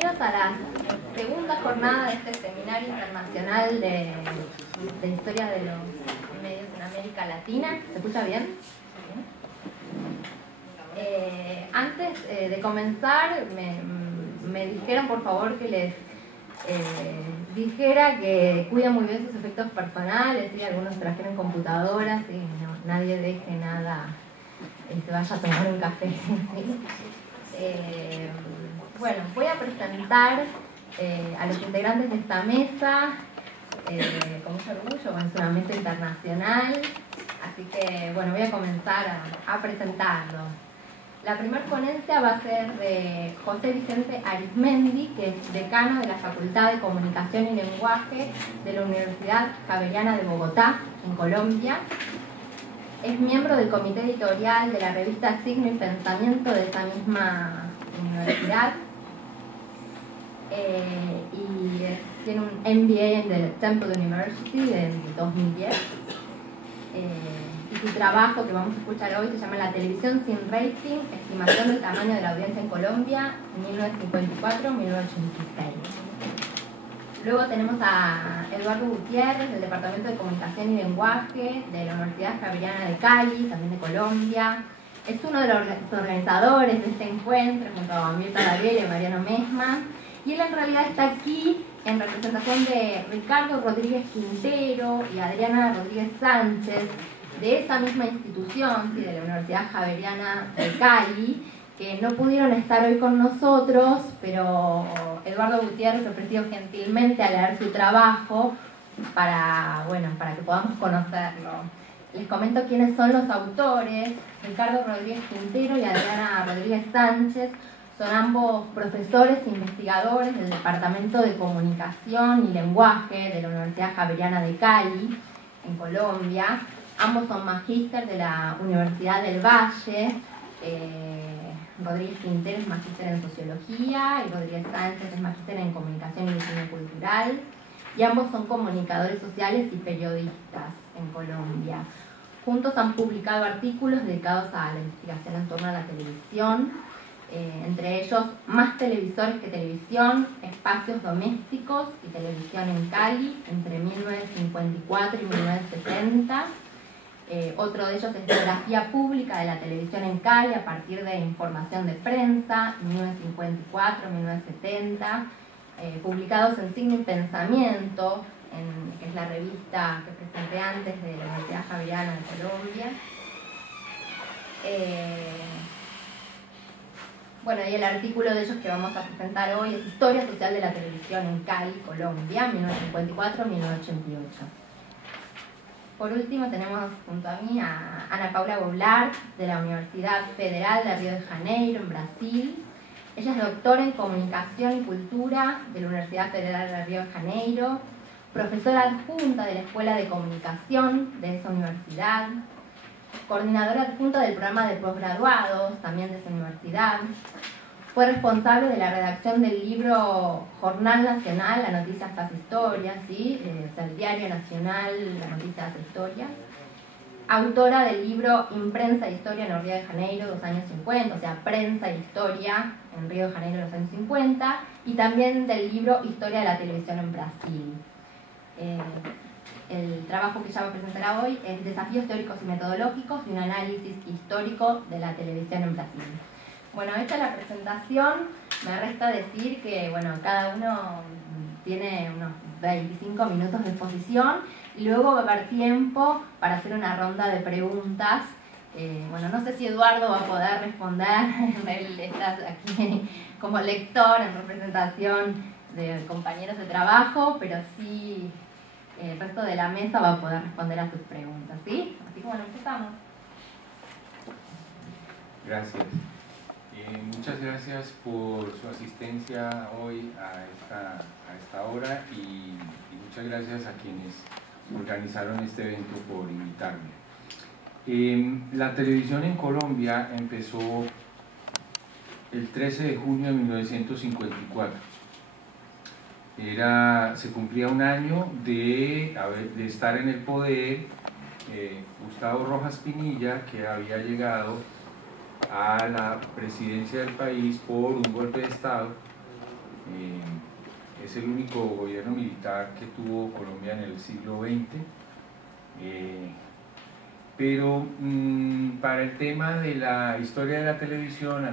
Bienvenidos a la segunda jornada de este seminario internacional de historia de los medios en América Latina. ¿Se escucha bien? Antes de comenzar, me dijeron por favor que les dijera que cuiden muy bien sus efectos personales, ¿sí? Algunos trajeron computadoras y nadie deje nada y se vaya a tomar un café. ¿Sí? Bueno, voy a presentar a los integrantes de esta mesa con mucho orgullo. Es una mesa internacional, así que bueno, voy a comenzar a presentarlos. La primera ponencia va a ser de José Vicente Arizmendi, que es decano de la Facultad de Comunicación y Lenguaje de la Universidad Javeriana de Bogotá, en Colombia. Es miembro del comité editorial de la revista Signo y Pensamiento de esa misma universidad. Y tiene un MBA en the Temple University del 2010. Y su trabajo que vamos a escuchar hoy se llama La televisión sin rating, estimación del tamaño de la audiencia en Colombia, 1954-1986. Luego tenemos a Eduardo Gutiérrez, del Departamento de Comunicación y Lenguaje de la Universidad Javeriana de Cali, también de Colombia. Es uno de los organizadores de este encuentro, junto a Mirta Gabriel y Mariano Mesman. Y él en realidad está aquí en representación de Ricardo Rodríguez Quintero y Adriana Rodríguez Sánchez, de esa misma institución, ¿sí? De la Universidad Javeriana de Cali, que no pudieron estar hoy con nosotros, pero Eduardo Gutiérrez ofreció gentilmente a leer su trabajo para que podamos conocerlo. Les comento quiénes son los autores. Ricardo Rodríguez Quintero y Adriana Rodríguez Sánchez son ambos profesores e investigadores del Departamento de Comunicación y Lenguaje de la Universidad Javeriana de Cali, en Colombia. Ambos son magíster de la Universidad del Valle. Rodríguez Quintero es magíster en Sociología y Rodríguez Sánchez es magíster en Comunicación y Diseño Cultural. Y ambos son comunicadores sociales y periodistas en Colombia. Juntos han publicado artículos dedicados a la investigación en torno a la televisión, entre ellos Más televisores que televisión, Espacios domésticos y televisión en Cali, entre 1954 y 1970. Otro de ellos es Geografía Pública de la Televisión en Cali a partir de Información de Prensa, 1954-1970, publicados en Signo y Pensamiento, que es la revista que presenté antes de la Universidad Javeriana de Colombia. Bueno, y el artículo de ellos que vamos a presentar hoy es Historia Social de la Televisión en Cali, Colombia, 1954-1988. Por último tenemos junto a mí a Ana Paula Goulart, de la Universidad Federal de Río de Janeiro, en Brasil. Ella es doctora en Comunicación y Cultura de la Universidad Federal de Río de Janeiro, profesora adjunta de la Escuela de Comunicación de esa universidad, coordinadora adjunta del programa de posgraduados también de esa universidad. Fue responsable de la redacción del libro Jornal Nacional, La Noticia Hace Historia, ¿sí? O sea, el Diario Nacional, La Noticia Hace Historia. Autora del libro Imprensa e Historia en Río de Janeiro, los años 50, o sea, Prensa e Historia en Río de Janeiro, los años 50, y también del libro Historia de la Televisión en Brasil. El trabajo que ella va a presentar hoy es Desafíos teóricos y metodológicos de un análisis histórico de la televisión en Brasil. Bueno, hecha la presentación, me resta decir que bueno, cada uno tiene unos 25 minutos de exposición y luego va a haber tiempo para hacer una ronda de preguntas. Bueno, no sé si Eduardo va a poder responder, él está aquí como lector en representación de compañeros de trabajo, pero sí el resto de la mesa va a poder responder a sus preguntas, ¿sí? Así que bueno, empezamos. Gracias. Muchas gracias por su asistencia hoy a esta hora y muchas gracias a quienes organizaron este evento por invitarme. La televisión en Colombia empezó el 13 de junio de 1954. Se cumplía un año de estar en el poder Gustavo Rojas Pinilla, que había llegado a la presidencia del país por un golpe de Estado es el único gobierno militar que tuvo Colombia en el siglo XX. Pero para el tema de la historia de la televisión,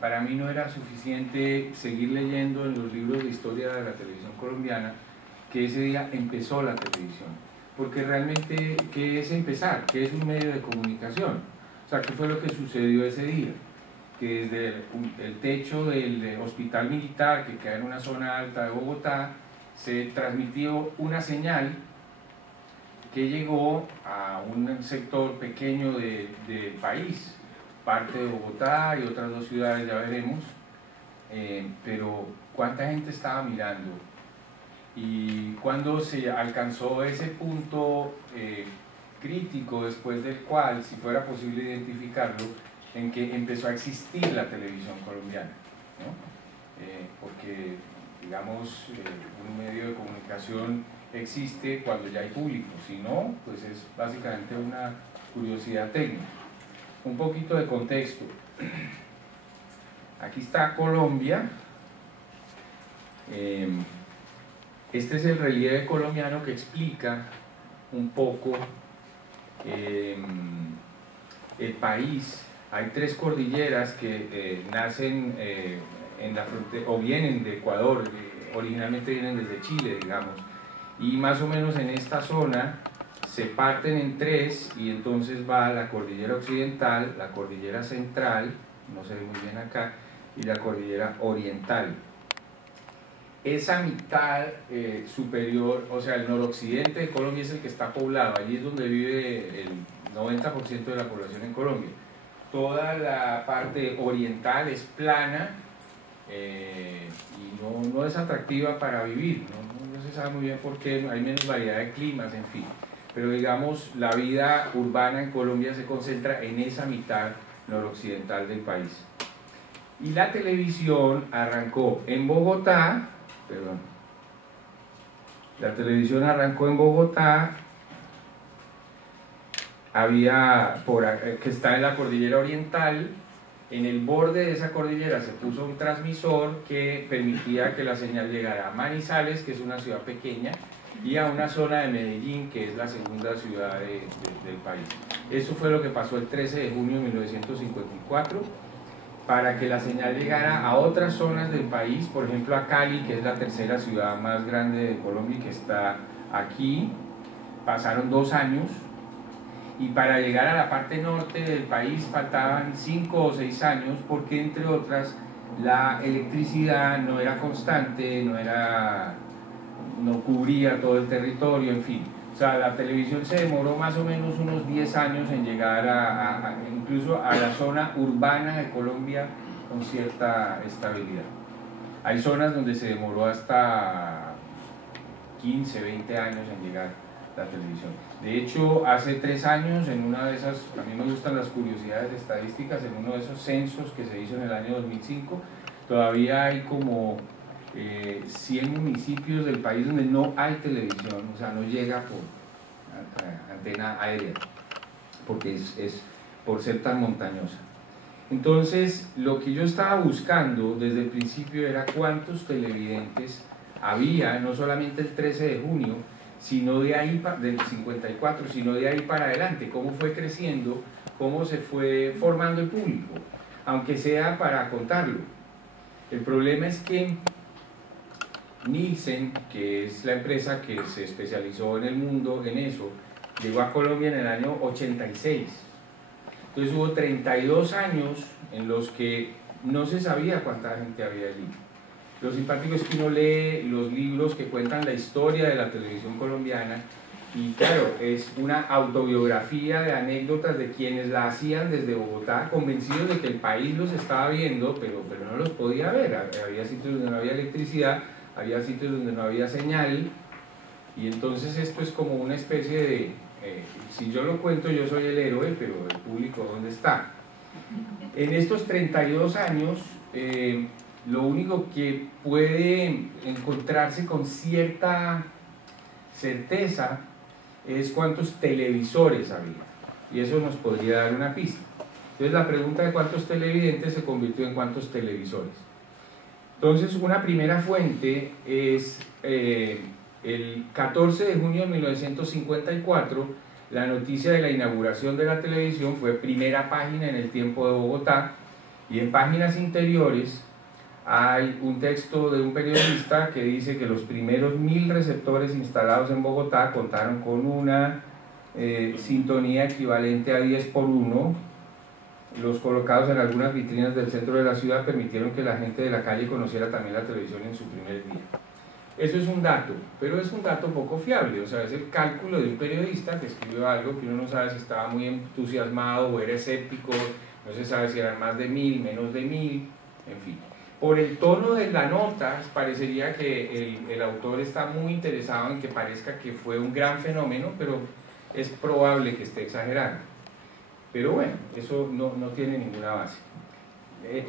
para mí no era suficiente seguir leyendo en los libros de historia de la televisión colombiana que ese día empezó la televisión. Porque realmente, ¿qué es empezar? ¿Qué es un medio de comunicación? O sea, ¿qué fue lo que sucedió ese día? Que desde el techo del hospital militar, que queda en una zona alta de Bogotá, se transmitió una señal que llegó a un sector pequeño del país, parte de Bogotá y otras dos ciudades, ya veremos, pero ¿cuánta gente estaba mirando? Y cuando se alcanzó ese punto crítico, después del cual, si fuera posible identificarlo, en que empezó a existir la televisión colombiana, ¿no? Porque, digamos, un medio de comunicación existe cuando ya hay público, si no, pues es básicamente una curiosidad técnica. Un poquito de contexto. Aquí está Colombia. Este es el relieve colombiano que explica un poco el país. Hay tres cordilleras que nacen en la frontera, o vienen de Ecuador, originalmente vienen desde Chile, digamos, y más o menos en esta zona se parten en tres, y entonces va la cordillera occidental, la cordillera central, no se ve muy bien acá, y la cordillera oriental. Esa mitad superior, o sea, el noroccidente de Colombia es el que está poblado, allí es donde vive el 90% de la población en Colombia. Toda la parte oriental es plana y no es atractiva para vivir, no se sabe muy bien por qué, hay menos variedad de climas, en fin. Pero digamos, la vida urbana en Colombia se concentra en esa mitad noroccidental del país. Y la televisión arrancó en Bogotá, la televisión arrancó en Bogotá, que está en la cordillera oriental. En el borde de esa cordillera se puso un transmisor que permitía que la señal llegara a Manizales, que es una ciudad pequeña, y a una zona de Medellín, que es la segunda ciudad del país. Eso fue lo que pasó el 13 de junio de 1954, para que la señal llegara a otras zonas del país, por ejemplo a Cali, que es la tercera ciudad más grande de Colombia y que está aquí. Pasaron 2 años, y para llegar a la parte norte del país faltaban 5 o 6 años, porque entre otras la electricidad no era constante, no cubría todo el territorio, en fin. O sea, la televisión se demoró más o menos unos 10 años en llegar incluso a la zona urbana de Colombia con cierta estabilidad. Hay zonas donde se demoró hasta 15, 20 años en llegar la televisión. De hecho, hace 3 años, en una de esas, a mí me gustan las curiosidades estadísticas, en uno de esos censos que se hizo en el año 2005, todavía hay como 100 municipios del país donde no hay televisión, o sea, no llega por antena aérea, porque es por ser tan montañosa. Entonces, lo que yo estaba buscando desde el principio era cuántos televidentes había, no solamente el 13 de junio, sino de ahí, del 54, sino de ahí para adelante, cómo fue creciendo, cómo se fue formando el público, aunque sea para contarlo. El problema es que Nielsen, que es la empresa que se especializó en el mundo en eso, llegó a Colombia en el año 86. Entonces hubo 32 años en los que no se sabía cuánta gente había allí. Lo simpático es que uno lee los libros que cuentan la historia de la televisión colombiana, y claro, es una autobiografía de anécdotas de quienes la hacían desde Bogotá, convencidos de que el país los estaba viendo, pero no los podía ver. Había sitios donde no había electricidad, había sitios donde no había señal, y entonces esto es como una especie de, si yo lo cuento yo soy el héroe, pero el público ¿dónde está? En estos 32 años, lo único que puede encontrarse con cierta certeza es cuántos televisores había, y eso nos podría dar una pista. Entonces la pregunta de cuántos televidentes se convirtió en cuántos televisores. Entonces, una primera fuente es el 14 de junio de 1954, la noticia de la inauguración de la televisión fue primera página en El Tiempo de Bogotá, y en páginas interiores hay un texto de un periodista que dice que los primeros 1000 receptores instalados en Bogotá contaron con una sintonía equivalente a 10:1. Los colocados en algunas vitrinas del centro de la ciudad permitieron que la gente de la calle conociera también la televisión en su primer día. Eso es un dato, pero es un dato poco fiable, o sea, es el cálculo de un periodista que escribió algo que uno no sabe si estaba muy entusiasmado o era escéptico, no se sabe si eran más de 1000, menos de 1000, en fin. Por el tono de la nota, parecería que el autor está muy interesado en que parezca que fue un gran fenómeno, pero es probable que esté exagerando. Pero bueno, eso no tiene ninguna base.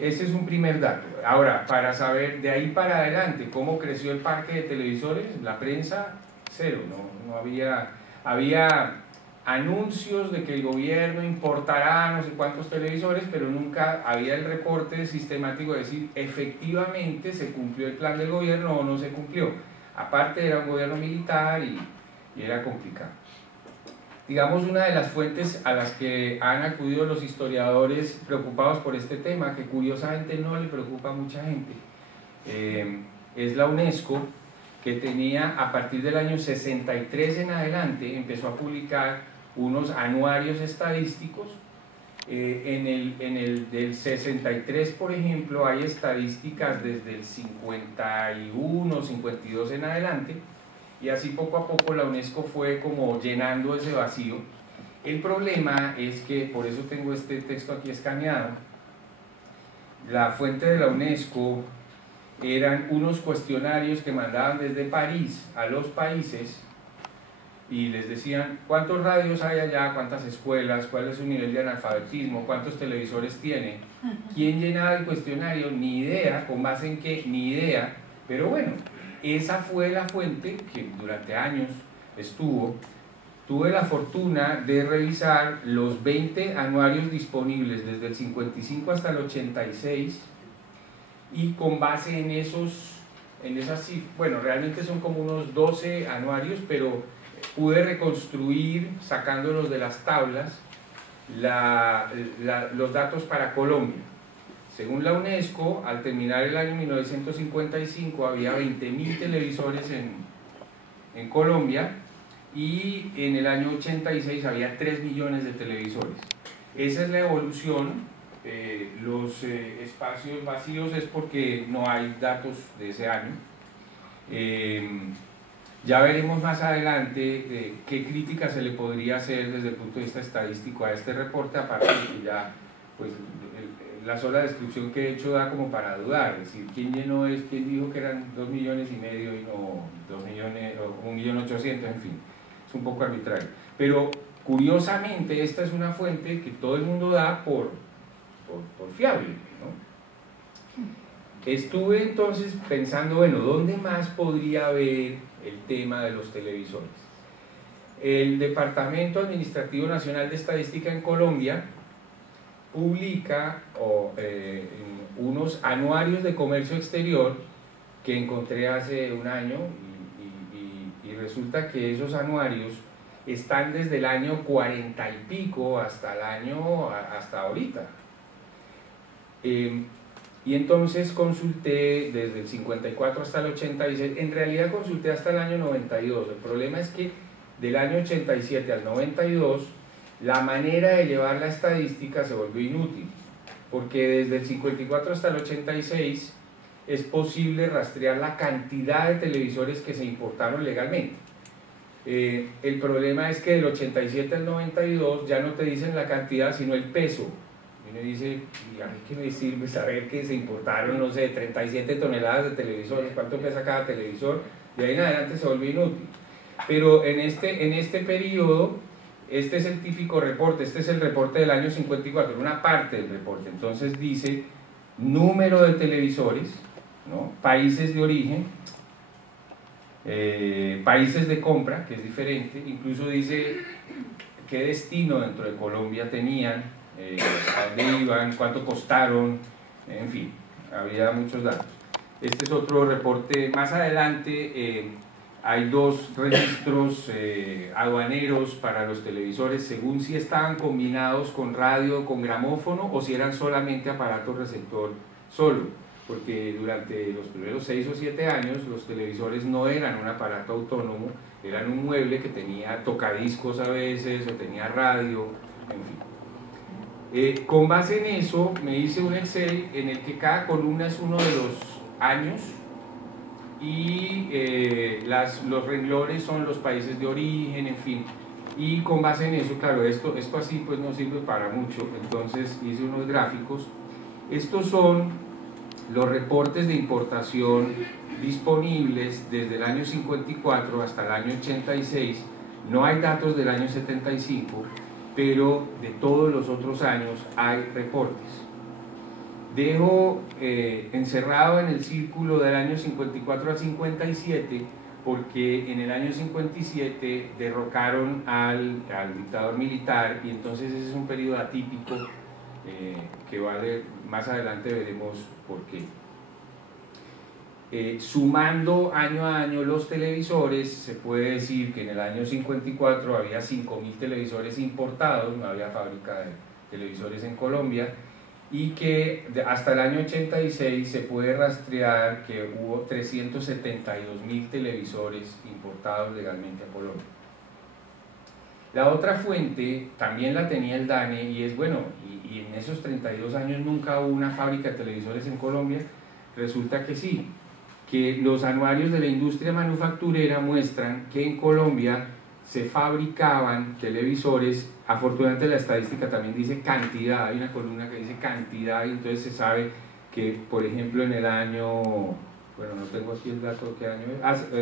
Ese es un primer dato. Ahora, para saber de ahí para adelante cómo creció el parque de televisores, la prensa, cero, no había anuncios de que el gobierno importará no sé cuántos televisores, pero nunca había el reporte sistemático de decir efectivamente se cumplió el plan del gobierno o no se cumplió. Aparte era un gobierno militar y era complicado. Digamos, una de las fuentes a las que han acudido los historiadores preocupados por este tema, que curiosamente no le preocupa a mucha gente, es la UNESCO, que tenía a partir del año 63 en adelante, empezó a publicar unos anuarios estadísticos. En el del 63, por ejemplo, hay estadísticas desde el 51, 52 en adelante, y así poco a poco la UNESCO fue como llenando ese vacío. El problema es que, por eso tengo este texto aquí escaneado, la fuente de la UNESCO eran unos cuestionarios que mandaban desde París a los países y les decían cuántos radios hay allá, cuántas escuelas, cuál es su nivel de analfabetismo, cuántos televisores tiene. ¿Quién llenaba el cuestionario? Ni idea. ¿Con base en qué? Ni idea. Pero bueno, esa fue la fuente que durante años estuvo. Tuve la fortuna de revisar los 20 anuarios disponibles desde el 55 hasta el 86 y con base en esas cifras, bueno, realmente son como unos 12 anuarios, pero pude reconstruir, sacándolos de las tablas, los datos para Colombia. Según la UNESCO, al terminar el año 1955 había 20.000 televisores en Colombia y en el año 86 había 3 millones de televisores. Esa es la evolución. Los espacios vacíos es porque no hay datos de ese año. Ya veremos más adelante qué crítica se le podría hacer desde el punto de vista estadístico a este reporte, aparte de que ya pues, la sola descripción que he hecho da como para dudar, es decir, ¿quién dijo que eran 2,5 millones y no 2 millones o 1.800.000? En fin, es un poco arbitrario. Pero curiosamente esta es una fuente que todo el mundo da por fiable, ¿no? Estuve entonces pensando, bueno, ¿dónde más podría haber el tema de los televisores? El Departamento Administrativo Nacional de Estadística en Colombia publica unos anuarios de comercio exterior que encontré hace un año y resulta que esos anuarios están desde el año 40 y pico hasta ahorita. Y entonces consulté desde el 54 hasta el 86, en realidad consulté hasta el año 92. El problema es que del año 87 al 92 la manera de llevar la estadística se volvió inútil, porque desde el 54 hasta el 86 es posible rastrear la cantidad de televisores que se importaron legalmente. El problema es que del 87 al 92 ya no te dicen la cantidad sino el peso. Y uno dice, ¿y a mí qué me sirve saber que se importaron, no sé, 37 toneladas de televisores? ¿Cuánto pesa cada televisor? De ahí en adelante se volvió inútil. Pero en este periodo, este es el típico reporte, este es el reporte del año 54, una parte del reporte. Entonces dice número de televisores, ¿no? Países de origen, países de compra, que es diferente, incluso dice qué destino dentro de Colombia tenían, a dónde iban, cuánto costaron, en fin, había muchos datos. Este es otro reporte. Más adelante hay dos registros aduaneros para los televisores según si estaban combinados con radio, con gramófono o si eran solamente aparato receptor solo, porque durante los primeros 6 o 7 años los televisores no eran un aparato autónomo, eran un mueble que tenía tocadiscos a veces o tenía radio, en fin. Con base en eso me hice un Excel en el que cada columna es uno de los años y los renglones son los países de origen, en fin. Y con base en eso, claro, esto así pues no sirve para mucho, entonces hice unos gráficos. Estos son los reportes de importación disponibles desde el año 54 hasta el año 86. No hay datos del año 75, pero de todos los otros años hay reportes. Dejo encerrado en el círculo del año 54 al 57 porque en el año 57 derrocaron al dictador militar y entonces ese es un periodo atípico que más adelante veremos por qué. Sumando año a año los televisores, se puede decir que en el año 54 había 5.000 televisores importados, no había fábrica de televisores en Colombia, y que hasta el año 86 se puede rastrear que hubo 372.000 televisores importados legalmente a Colombia. La otra fuente también la tenía el DANE y es bueno, y en esos 32 años nunca hubo una fábrica de televisores en Colombia. Resulta que sí, que los anuarios de la industria manufacturera muestran que en Colombia se fabricaban televisores. Afortunadamente la estadística también dice cantidad, hay una columna que dice cantidad y entonces se sabe que, por ejemplo, en el año, bueno, no tengo aquí el dato de qué año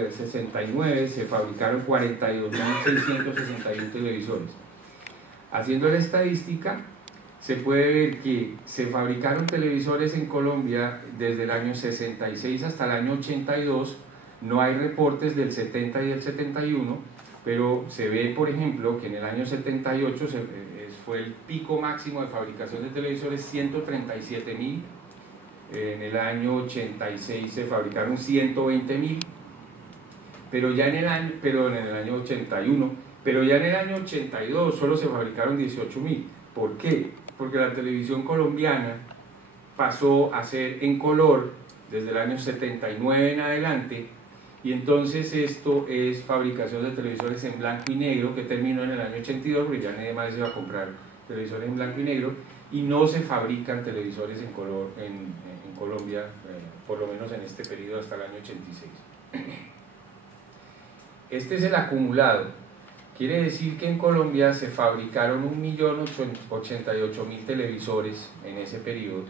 es, 69 se fabricaron 42.661 televisores. Haciendo la estadística, se puede ver que se fabricaron televisores en Colombia desde el año 66 hasta el año 82, no hay reportes del 70 y del 71, pero se ve, por ejemplo, que en el año 78 fue el pico máximo de fabricación de televisores, 137.000, en el año 86 se fabricaron 120.000, pero en el año 81, pero ya en el año 82 solo se fabricaron 18.000. ¿Por qué? Porque la televisión colombiana pasó a ser en color desde el año 79 en adelante, y entonces esto es fabricación de televisores en blanco y negro que terminó en el año 82, porque ya nadie más se iba a comprar televisores en blanco y negro, y no se fabrican televisores en color en Colombia, por lo menos en este periodo hasta el año 86. Este es el acumulado. Quiere decir que en Colombia se fabricaron 1.088.000 televisores en ese periodo,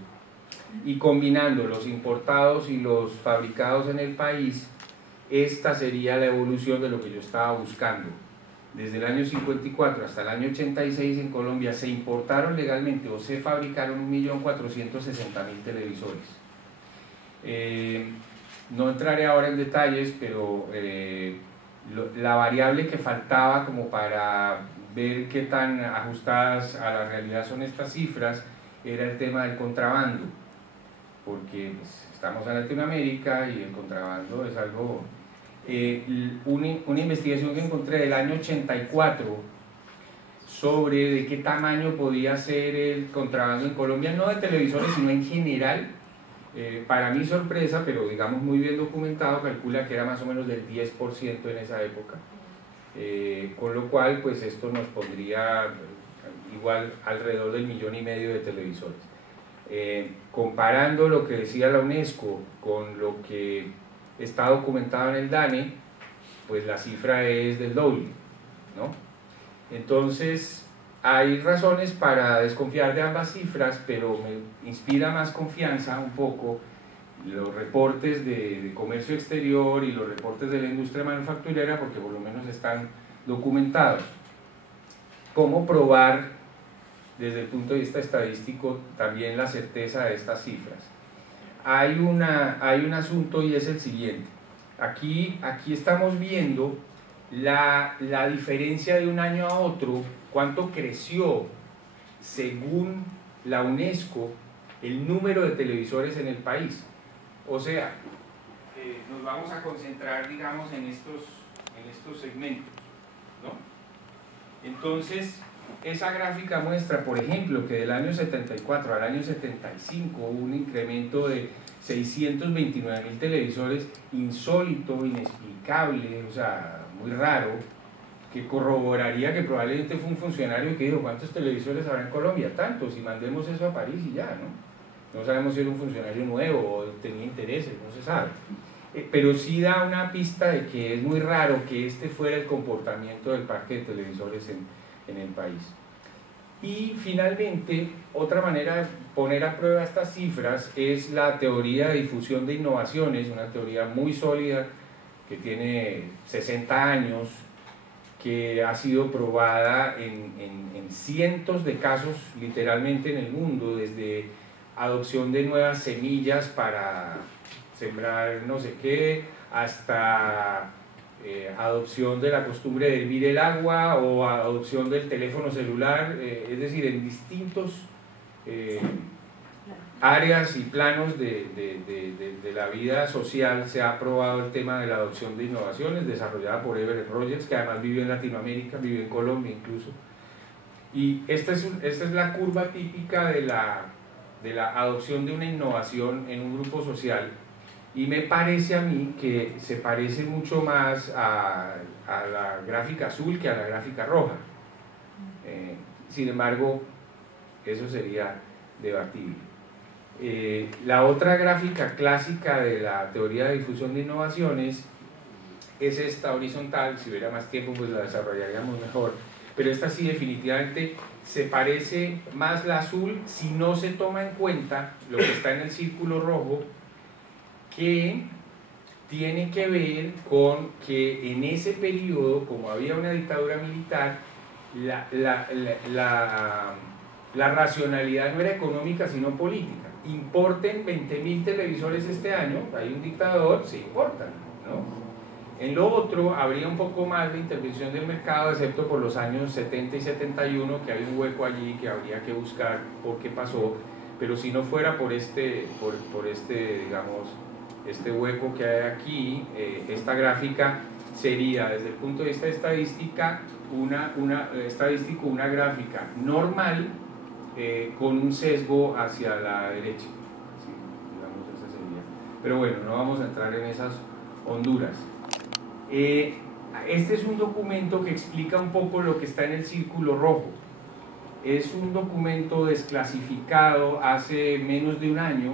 y combinando los importados y los fabricados en el país, esta sería la evolución de lo que yo estaba buscando. Desde el año 54 hasta el año 86 en Colombia se importaron legalmente o se fabricaron 1.460.000 televisores. No entraré ahora en detalles, pero la variable que faltaba como para ver qué tan ajustadas a la realidad son estas cifras era el tema del contrabando, porque pues, estamos en Latinoamérica y el contrabando es algo... una investigación que encontré del año 84 sobre de qué tamaño podía ser el contrabando en Colombia, no de televisores sino en general, para mi sorpresa, pero digamos muy bien documentado, calcula que era más o menos del 10% en esa época, con lo cual pues esto nos pondría igual alrededor del 1,5 millones de televisores. Comparando lo que decía la UNESCO con lo que está documentado en el DANE, pues la cifra es del doble, ¿no? Entonces hay razones para desconfiar de ambas cifras, pero me inspira más confianza un poco los reportes de comercio exterior y los reportes de la industria manufacturera, porque por lo menos están documentados. ¿Cómo probar desde el punto de vista estadístico también la certeza de estas cifras? Hay un asunto y es el siguiente. Aquí estamos viendo la diferencia de un año a otro, cuánto creció según la UNESCO el número de televisores en el país. O sea, nos vamos a concentrar, digamos, en estos segmentos, ¿no? Entonces, esa gráfica muestra, por ejemplo, que del año 74 al año 75 hubo un incremento de 629.000 televisores, insólito, inexplicable, o sea, muy raro, que corroboraría que probablemente fue un funcionario que dijo: ¿cuántos televisores habrá en Colombia? Tantos, y mandemos eso a París y ya, ¿no? No sabemos si era un funcionario nuevo o tenía intereses, no se sabe. Pero sí da una pista de que es muy raro que este fuera el comportamiento del parque de televisores en el país. Y finalmente, otra manera de poner a prueba estas cifras es la teoría de difusión de innovaciones, una teoría muy sólida que tiene 60 años, que ha sido probada en cientos de casos literalmente en el mundo, desde adopción de nuevas semillas para sembrar no sé qué, hasta adopción de la costumbre de hervir el agua o adopción del teléfono celular, es decir, en distintos áreas y planos de la vida social se ha aprobado el tema de la adopción de innovaciones, desarrollada por Everett Rogers, que además vivió en Latinoamérica, vivió en Colombia incluso. Y esta es la curva típica de la adopción de una innovación en un grupo social, y me parece a mí que se parece mucho más a la gráfica azul que a la gráfica roja. Sin embargo, eso sería debatible. La otra gráfica clásica de la teoría de difusión de innovaciones es esta horizontal. Si hubiera más tiempo pues la desarrollaríamos mejor, pero esta sí definitivamente se parece más la azul si no se toma en cuenta lo que está en el círculo rojo, que tiene que ver con que en ese periodo, como había una dictadura militar, la racionalidad no era económica sino política. Importen 20.000 televisores este año, hay un dictador, se importan, ¿no? En lo otro habría un poco más de intervención del mercado, excepto por los años 70 y 71, que hay un hueco allí que habría que buscar por qué pasó, pero si no fuera por digamos, este hueco que hay aquí, esta gráfica sería, desde el punto de vista estadística, una gráfica normal, con un sesgo hacia la derecha. Sí, digamos, esa sería. Pero bueno, no vamos a entrar en esas honduras. Este es un documento que explica un poco lo que está en el círculo rojo. Es un documento desclasificado hace menos de un año,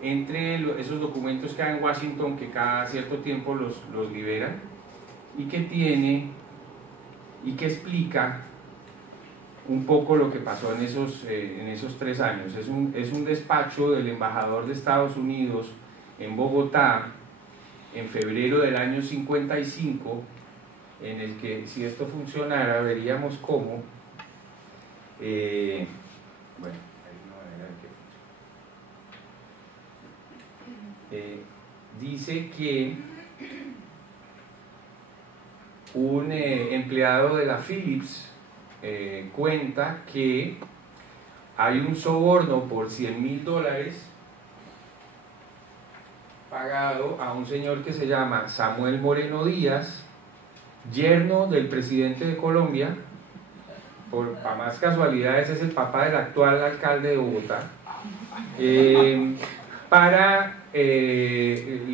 entre esos documentos que hay en Washington, que cada cierto tiempo los liberan, y que explica un poco lo que pasó en esos 3 años. Es un despacho del embajador de Estados Unidos en Bogotá en febrero del año 55, en el que, si esto funcionara, veríamos cómo bueno, hay una manera de que dice que un empleado de la Philips cuenta que hay un soborno por $100.000 pagado a un señor que se llama Samuel Moreno Díaz, yerno del presidente de Colombia. Para más casualidades es el papá del actual alcalde de Bogotá. Le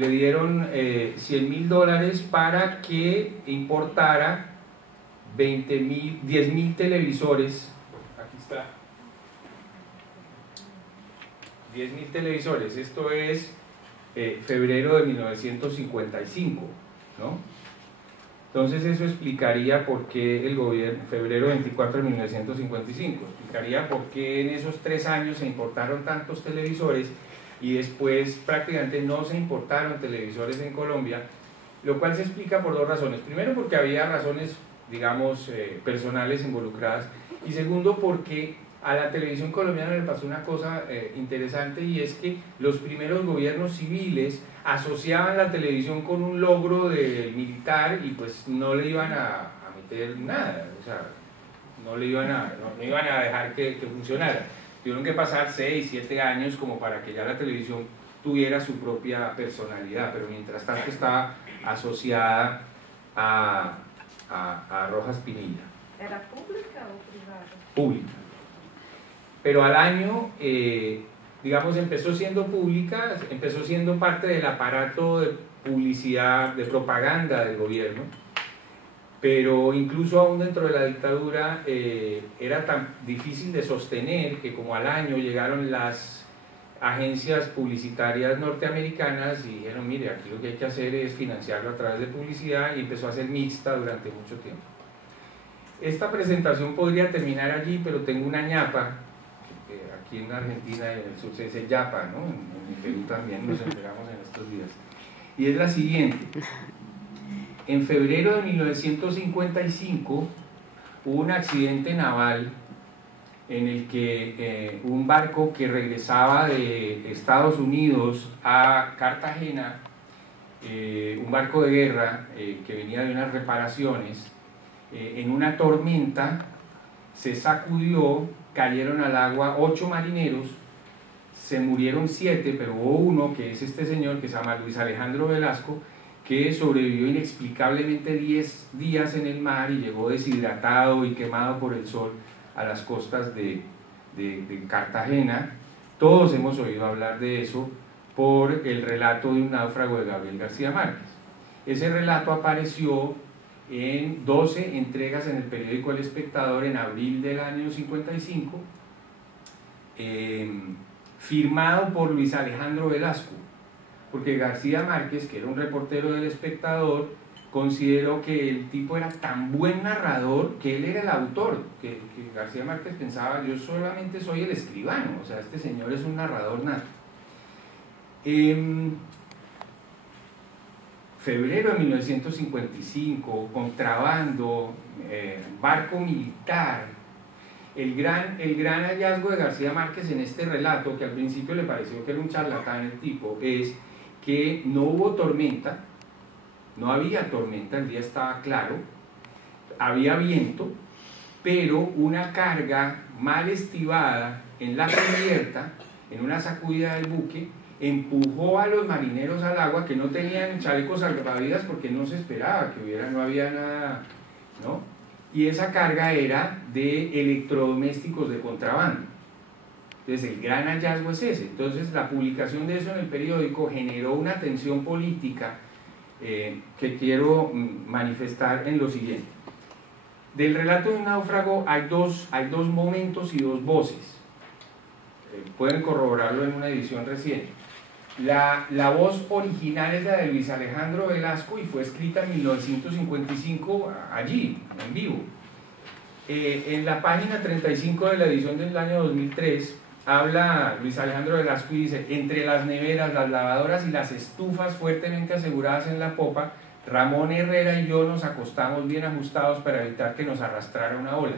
dieron $100.000 para que importara 10.000 televisores. Aquí está. 10.000 televisores. Esto es febrero de 1955, ¿no? Entonces eso explicaría por qué el gobierno, febrero 24 de 1955, explicaría por qué en esos 3 años se importaron tantos televisores y después prácticamente no se importaron televisores en Colombia, lo cual se explica por 2 razones. Primero, porque había razones, digamos, personales involucradas, y segundo, porque a la televisión colombiana le pasó una cosa interesante, y es que los primeros gobiernos civiles asociaban la televisión con un logro del militar y pues no le iban a meter nada, o sea, no iban a dejar que funcionara. Tuvieron que pasar 6, 7 años como para que ya la televisión tuviera su propia personalidad, pero mientras tanto estaba asociada a Rojas Pinilla. ¿Era pública o privada? Pública. Pero al año, digamos, empezó siendo pública, empezó siendo parte del aparato de publicidad, de propaganda del gobierno, pero incluso aún dentro de la dictadura era tan difícil de sostener que como al año llegaron las agencias publicitarias norteamericanas y dijeron, mire, aquí lo que hay que hacer es financiarlo a través de publicidad, y empezó a ser mixta durante mucho tiempo. Esta presentación podría terminar allí, pero tengo una ñapa, que aquí en Argentina y en el sur se dice yapa, ¿no? En Perú también nos enteramos en estos días, y es la siguiente. En febrero de 1955 hubo un accidente naval en el que un barco que regresaba de Estados Unidos a Cartagena, un barco de guerra que venía de unas reparaciones, en una tormenta se sacudió, cayeron al agua 8 marineros, se murieron 7, pero hubo uno, que es este señor que se llama Luis Alejandro Velasco, que sobrevivió inexplicablemente 10 días en el mar y llegó deshidratado y quemado por el sol a las costas de Cartagena. Todos hemos oído hablar de eso por el relato de un náufrago de Gabriel García Márquez. Ese relato apareció en 12 entregas en el periódico El Espectador en abril del año 55, firmado por Luis Alejandro Velasco, porque García Márquez, que era un reportero del Espectador, consideró que el tipo era tan buen narrador que él era el autor, que García Márquez pensaba, yo solamente soy el escribano, o sea, este señor es un narrador nato. Febrero de 1955, contrabando, barco militar. El gran hallazgo de García Márquez en este relato, que al principio le pareció que era un charlatán el tipo, es que no hubo tormenta, no había tormenta, el día estaba claro, había viento, pero una carga mal estibada en la cubierta, en una sacudida del buque, empujó a los marineros al agua, que no tenían chalecos salvavidas porque no se esperaba que hubiera, no había nada, ¿no? Y esa carga era de electrodomésticos de contrabando. Entonces el gran hallazgo es ese. Entonces la publicación de eso en el periódico generó una tensión política que quiero manifestar en lo siguiente. Del relato de un náufrago hay dos momentos y dos voces. Pueden corroborarlo en una edición reciente. La voz original es la de Luis Alejandro Velasco y fue escrita en 1955 allí, en vivo. En la página 35 de la edición del año 2003 habla Luis Alejandro Velasco y dice: entre las neveras, las lavadoras y las estufas fuertemente aseguradas en la popa, Ramón Herrera y yo nos acostamos bien ajustados para evitar que nos arrastrara una ola.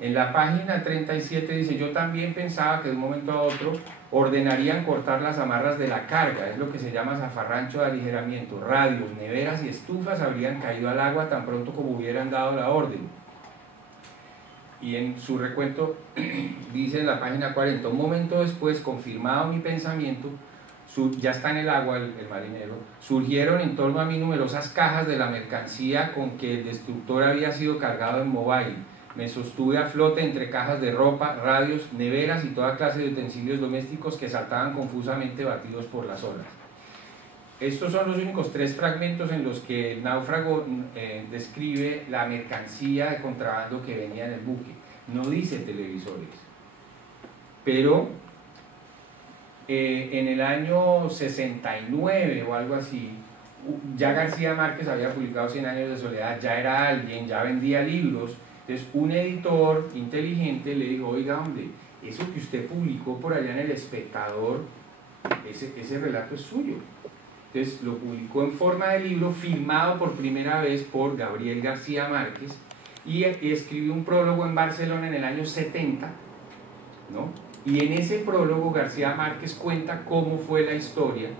En la página 37 dice: yo también pensaba que de un momento a otro ordenarían cortar las amarras de la carga, es lo que se llama zafarrancho de aligeramiento. Radios, neveras y estufas habrían caído al agua tan pronto como hubieran dado la orden. Y en su recuento dice en la página 40: un momento después, confirmado mi pensamiento, ya está en el agua el marinero, surgieron en torno a mí numerosas cajas de la mercancía con que el destructor había sido cargado en Mobile. Me sostuve a flote entre cajas de ropa, radios, neveras y toda clase de utensilios domésticos que saltaban confusamente batidos por las olas. Estos son los únicos 3 fragmentos en los que el náufrago describe la mercancía de contrabando que venía en el buque. No dice televisores. Pero en el año 69 o algo así, ya García Márquez había publicado 100 años de soledad, ya era alguien, ya vendía libros. Entonces un editor inteligente le dijo: oiga hombre, eso que usted publicó por allá en El Espectador, ese relato es suyo. Entonces lo publicó en forma de libro, firmado por primera vez por Gabriel García Márquez, y escribió un prólogo en Barcelona en el año 70, ¿no? Y en ese prólogo García Márquez cuenta cómo fue la historia,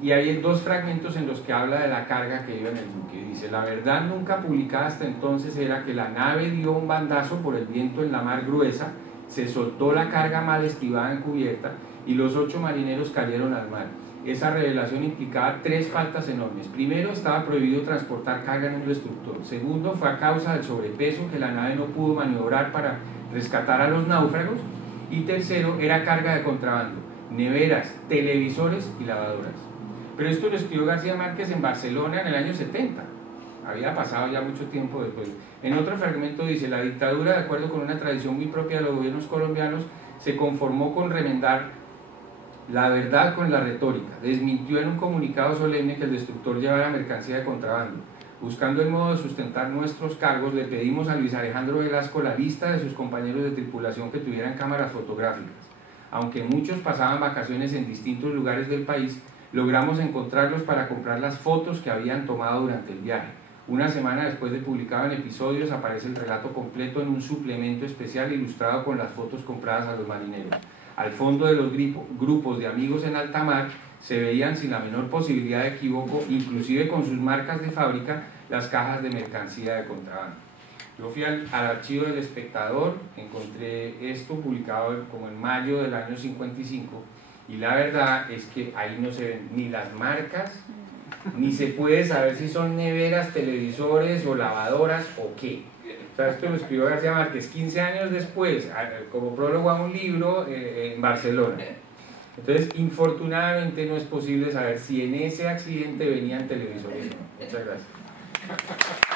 y hay 2 fragmentos en los que habla de la carga que iba en el buque. Dice: la verdad nunca publicada hasta entonces era que la nave dio un bandazo por el viento en la mar gruesa, se soltó la carga mal estibada en cubierta, y los 8 marineros cayeron al mar. Esa revelación implicaba 3 faltas enormes. Primero, estaba prohibido transportar carga en un destructor. Segundo, fue a causa del sobrepeso que la nave no pudo maniobrar para rescatar a los náufragos. Y tercero, era carga de contrabando, neveras, televisores y lavadoras. Pero esto lo escribió García Márquez en Barcelona en el año 70. Había pasado ya mucho tiempo después. En otro fragmento dice: la dictadura, de acuerdo con una tradición muy propia de los gobiernos colombianos, se conformó con remendar la verdad con la retórica. Desmintió en un comunicado solemne que el destructor llevara mercancía de contrabando. Buscando el modo de sustentar nuestros cargos, le pedimos a Luis Alejandro Velasco la lista de sus compañeros de tripulación que tuvieran cámaras fotográficas. Aunque muchos pasaban vacaciones en distintos lugares del país, logramos encontrarlos para comprar las fotos que habían tomado durante el viaje. Una semana después de publicado en Episodios, aparece el relato completo en un suplemento especial ilustrado con las fotos compradas a los marineros. Al fondo de los grupos de amigos en alta mar se veían sin la menor posibilidad de equívoco, inclusive con sus marcas de fábrica, las cajas de mercancía de contrabando. Yo fui al archivo del Espectador, encontré esto publicado como en mayo del año 55, y la verdad es que ahí no se ven ni las marcas, ni se puede saber si son neveras, televisores o lavadoras o qué. O sea, esto lo escribió García Márquez 15 años después, como prólogo a un libro en Barcelona. Entonces, infortunadamente no es posible saber si en ese accidente venían televisores o no. Muchas gracias.